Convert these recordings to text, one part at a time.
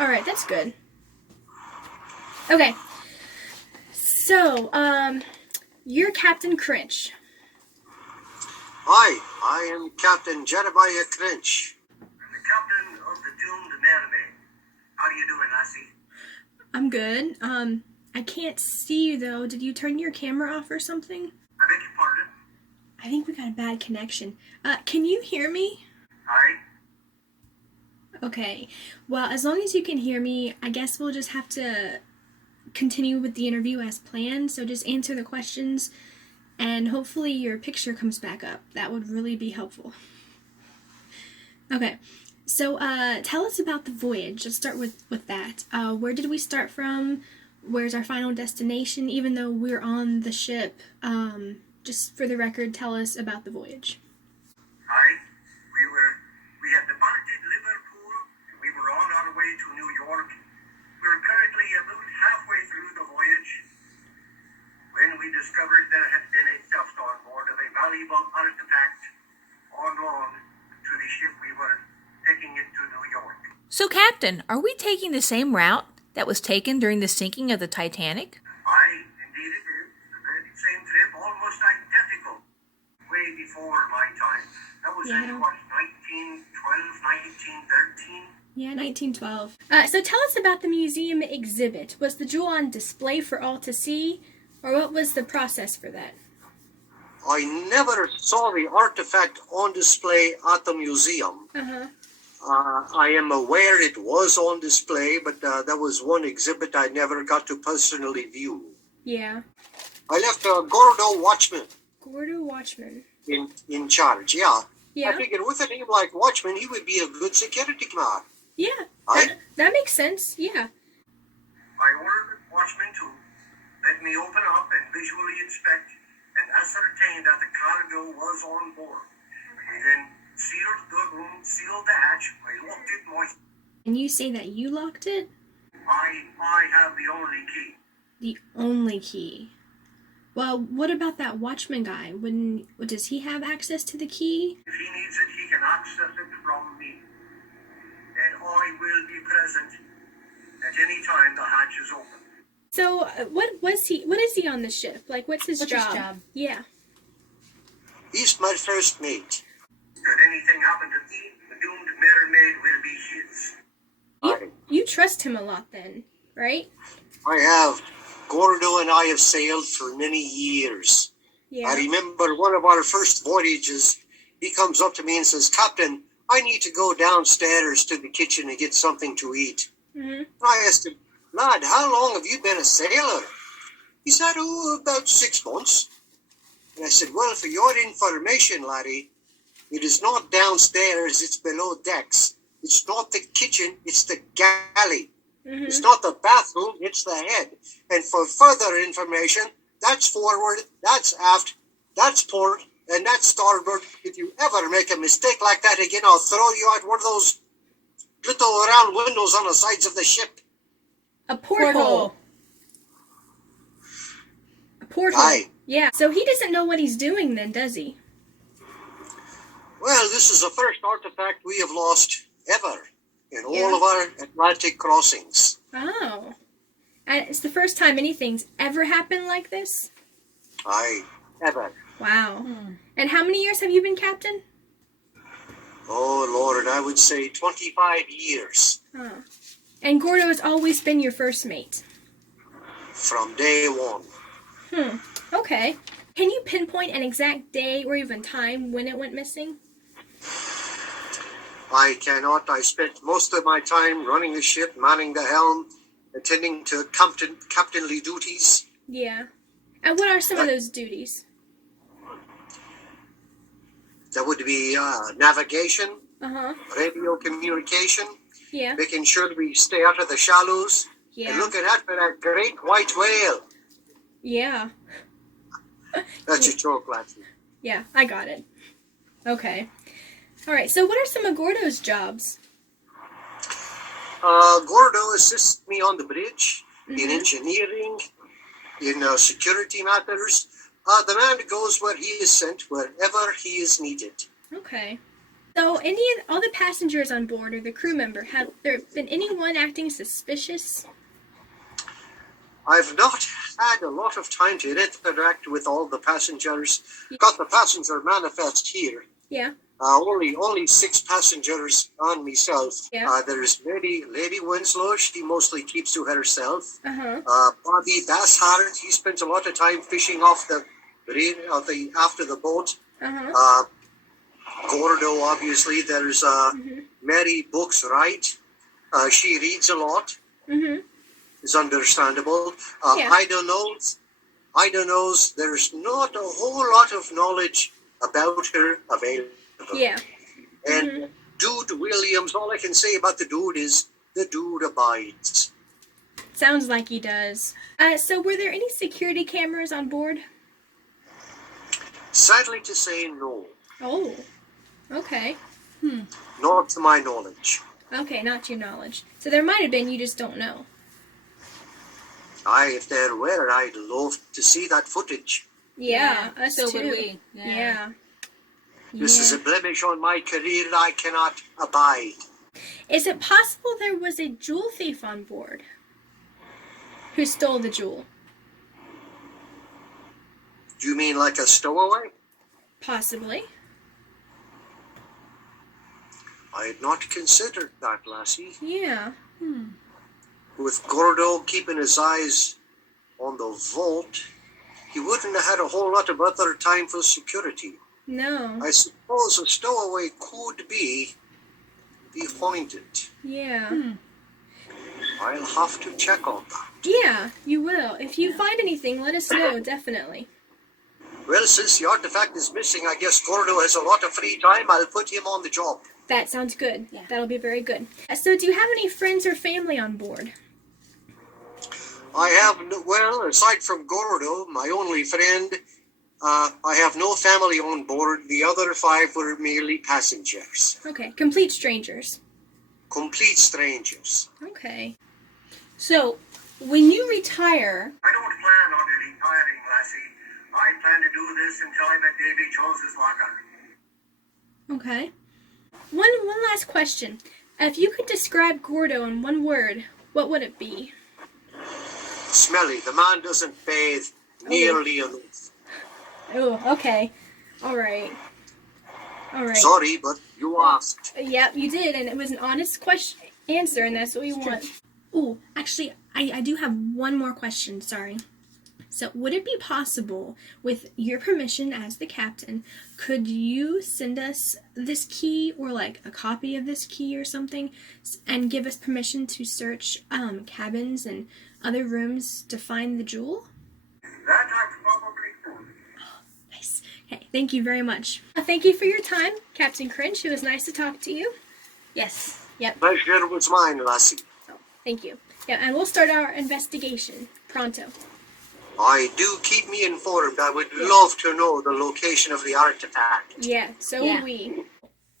Alright, that's good. Okay. So, you're Captain Crinch. Hi, I am Captain Jeremiah Crinch. I'm the captain of the doomed mermaid. How are you doing, lassie? I'm good. I can't see you though. Did you turn your camera off or something? I beg your pardon? I think we got a bad connection. Can you hear me? Aye. Okay. Well, as long as you can hear me, I guess we'll just have to continue with the interview as planned. So just answer the questions and hopefully your picture comes back up. That would really be helpful. Okay. So tell us about the voyage. Let's start with that. Where did we start from? Where's our final destination? Even though we're on the ship, just for the record, tell us about the voyage. Aye. We had departed Liverpool and we were on our way to New York. We're currently about halfway through the voyage when we discovered there had been a theft on board of a valuable artifact on loan to the ship we were taking it to New York. So, Captain, are we taking the same route that was taken during the sinking of the Titanic? Aye, indeed it is. The very same trip, almost identical. Way before my time. That was in, what, 1912, 1913? Yeah, 1912. So tell us about the museum exhibit. Was the jewel on display for all to see, or what was the process for that? I never saw the artifact on display at the museum. I am aware it was on display, but that was one exhibit I never got to personally view. Yeah. I left Gordo Watchman Gordo Watchman. in charge, yeah. Yeah. I figured with a name like Watchman, he would be a good security guard. Yeah. Aye. That makes sense. Yeah. I ordered the watchman to let me open up and visually inspect and ascertain that the cargo was on board. We then sealed the room, sealed the hatch. I locked it myself. And you say that you locked it? I have the only key. The only key. Well, what about that watchman guy? Does he have access to the key? If he needs it, he can access it from me. And I will be present at any time the hatch is open. So, what is he on the ship? Like, what's his job? Yeah. He's my first mate. Should anything happen to me, the doomed mermaid will be his. You trust him a lot then, right? I have. Gordo and I have sailed for many years. Yeah. I remember one of our first voyages, he comes up to me and says, Captain, I need to go downstairs to the kitchen and get something to eat. Mm-hmm. I asked him, lad, how long have you been a sailor? He said, about 6 months. And I said, well, for your information, laddie, it is not downstairs, it's below decks. It's not the kitchen, it's the galley. Mm-hmm. It's not the bathroom, it's the head. And for further information, that's forward, that's aft, that's port, and that's starboard. If you ever make a mistake like that again, I'll throw you out one of those little round windows on the sides of the ship. A porthole. A porthole. Aye. Yeah. So he doesn't know what he's doing then, does he? Well, this is the first artifact we have lost ever in all of our Atlantic crossings. Oh. And it's the first time anything's ever happened like this? Aye, ever. Wow. And how many years have you been captain? Oh, Lord, I would say 25 years. Oh. And Gordo has always been your first mate? From day one. Okay. Can you pinpoint an exact day or even time when it went missing? I cannot. I spent most of my time running the ship, manning the helm, attending to captainly duties. Yeah. And what are some of those duties? That would be navigation, Uh-huh. radio communication, Yeah. making sure we stay out of the shallows, Yeah. and looking out for that great white whale. Yeah. That's a joke, Lassie. Yeah, I got it. Okay. All right, so what are some of Gordo's jobs? Gordo assists me on the bridge, in engineering, in security matters. The man goes where he is sent, wherever he is needed. Okay. So, all the passengers on board or the crew member, have there been anyone acting suspicious? I've not had a lot of time to interact with all the passengers. Got the passenger manifest here. Yeah. Only 6 passengers on myself. Yeah. There's Lady Winslow. She mostly keeps to herself. Uh-huh. Bobby Basshart. He spends a lot of time fishing off the after the boat. Uh-huh. Gordo, obviously. There's Mary Books Wright. She reads a lot. Mm-hmm. Is understandable. Yeah. I don't know. There's not a whole lot of knowledge about her available. Yeah. And Dude Williams, all I can say about the dude is the dude abides. Sounds like he does. So were there any security cameras on board? Sadly to say, no. Oh. Okay. Not to my knowledge. Okay, not to your knowledge. So there might have been, you just don't know. If there were, I'd love to see that footage. Yeah, us so too. would we. Yeah. This is a blemish on my career I cannot abide. Is it possible there was a jewel thief on board who stole the jewel? Do you mean like a stowaway? Possibly. I had not considered that, lassie. Yeah. With Gordo keeping his eyes on the vault, he wouldn't have had a whole lot of other time for security. No. I suppose a stowaway could be behind it. Yeah. I'll have to check on that. Yeah, you will. If you find anything, let us know, definitely. Well, since the artifact is missing, I guess Gordo has a lot of free time. I'll put him on the job. That sounds good. Yeah. That'll be very good. So do you have any friends or family on board? I have, well, aside from Gordo, my only friend, I have no family on board. The other 5 were merely passengers. Okay, complete strangers. Complete strangers. Okay. So, when you retire, I don't plan on retiring, lassie. I plan to do this until I'm at Davy Jones's locker. Okay. One last question. If you could describe Gordo in one word, what would it be? Smelly. The man doesn't bathe nearly enough. Oh, okay. All right. Sorry, but you asked. Yep, you did, and it was an honest answer, and that's what we want. Oh, actually, I do have one more question, sorry. So, would it be possible, with your permission as the captain, could you send us this key, or like a copy of this key or something, and give us permission to search cabins and other rooms to find the jewel? That I probably could. Nice. Okay, thank you very much. Thank you for your time, Captain Crinch. It was nice to talk to you. Yes. Yep. Pleasure was mine, lassie. Oh, thank you. Yeah, and we'll start our investigation pronto. Do keep me informed. I would love to know the location of the artifact. Yeah, so would we.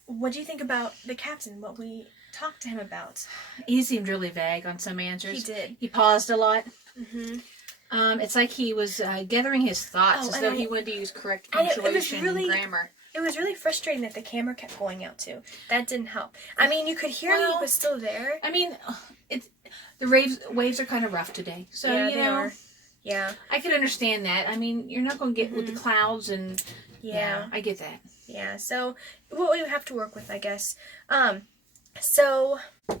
What do you think about the captain, what we talked to him about? he seemed really vague on some answers. He did. He paused a lot. Mm-hmm. It's like he was gathering his thoughts as though he wanted to use correct punctuation and grammar. It was really frustrating that the camera kept going out too. That didn't help. I mean, you could hear he was still there. I mean, the waves are kind of rough today, so Yeah, you they know. are. Yeah. I could understand that. I mean, you're not going to get with the clouds and Yeah. I get that. Yeah, so what we have to work with, I guess. So I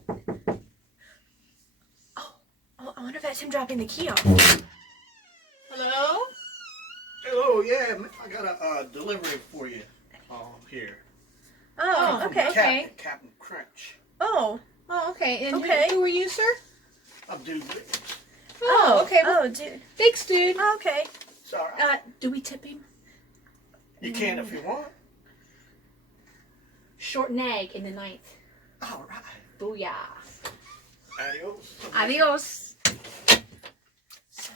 wonder if that's him dropping the key off. Hello? Oh, yeah, I got a delivery for you here. Oh, From okay. Captain Crinch. Oh. Oh, okay. And Okay. who are you, sir? I'm Dude Williams. Oh, okay. Well, Oh, dude. thanks, dude. Oh, okay. Sorry. Do we tip him? You can if you want. Short nag in the night. All right. Booyah. Adios. Adios. So,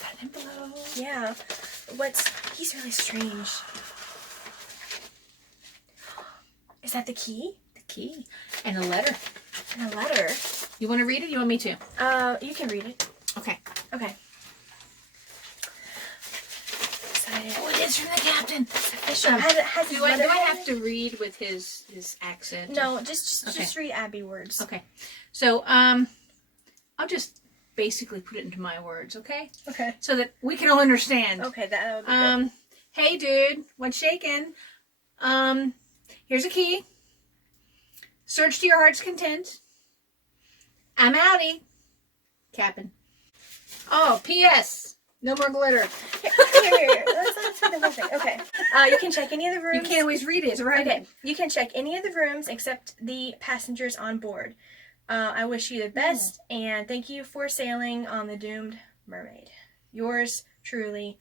got an envelope. Yeah. He's really strange. Is that the key? The key. And a letter. And a letter. You want to read it? You want me to? You can read it. Okay. Okay. Excited. Oh, it It's from the captain. Official. Has his Do I letter have to read with his accent? No, just read Abby words. Okay. So I'll just basically put it into my words, okay? Okay. So that we can all understand. Okay, that would be good. Hey dude, what's shaking? Here's a key. Search to your heart's content. I'm outie. Captain. Oh, P.S. No more glitter. Here. Let's read the whole thing. Okay. You can check any of the rooms. You can't always read it, right? Okay. You can check any of the rooms except the passengers on board. I wish you the best, and thank you for sailing on the doomed mermaid. Yours truly,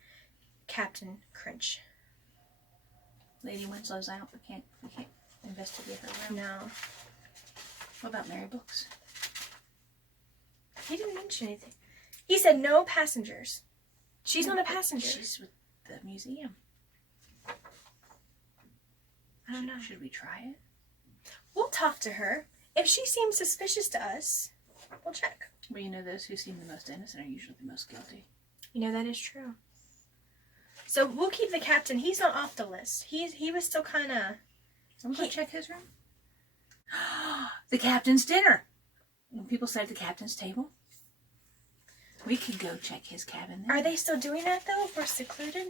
Captain Crinch. Lady Winslow's out. We can't investigate her room. No. What about Mary Books? He didn't mention anything. He said no passengers. She's not a passenger. She's with the museum. I don't know. Should we try it? We'll talk to her. If she seems suspicious to us, we'll check. Well, you know, those who seem the most innocent are usually the most guilty. You know, that is true. So we'll keep the captain. He's not off the list. He was still kind of... I'm going to check his room. The captain's dinner. When people sit at the captain's table, we could go check his cabin there. Are they still doing that, though, if we're secluded?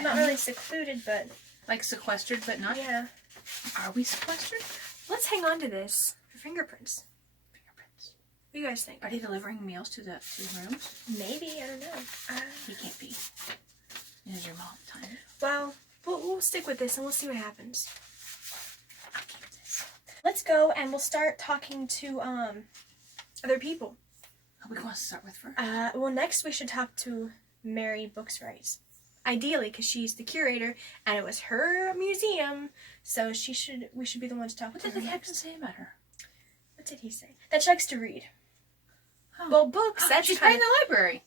Not really secluded, but... Like sequestered, but not... Yeah. Are we sequestered? Let's hang on to this for fingerprints. Fingerprints. What do you guys think? Are they delivering meals to the rooms? Maybe. I don't know. He can't be. Is your mom time? Well, we'll stick with this and we'll see what happens. I'll keep this. Let's go and we'll start talking to other people. Who we want to start with first? Well, next we should talk to Mary Booksright. Ideally, because she's the curator and it was her museum, so we should be the ones to talk What to did her. the captain say about her? What did he say? That she likes to read. Oh. Well, books. That's She's kind probably in the library.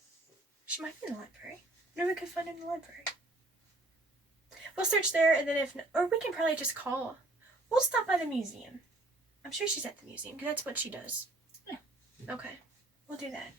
She might be in the library. No, we could find her in the library. We'll search there, and then or we can probably just call. We'll stop by the museum. I'm sure she's at the museum, because that's what she does. Yeah. Okay. We'll do that.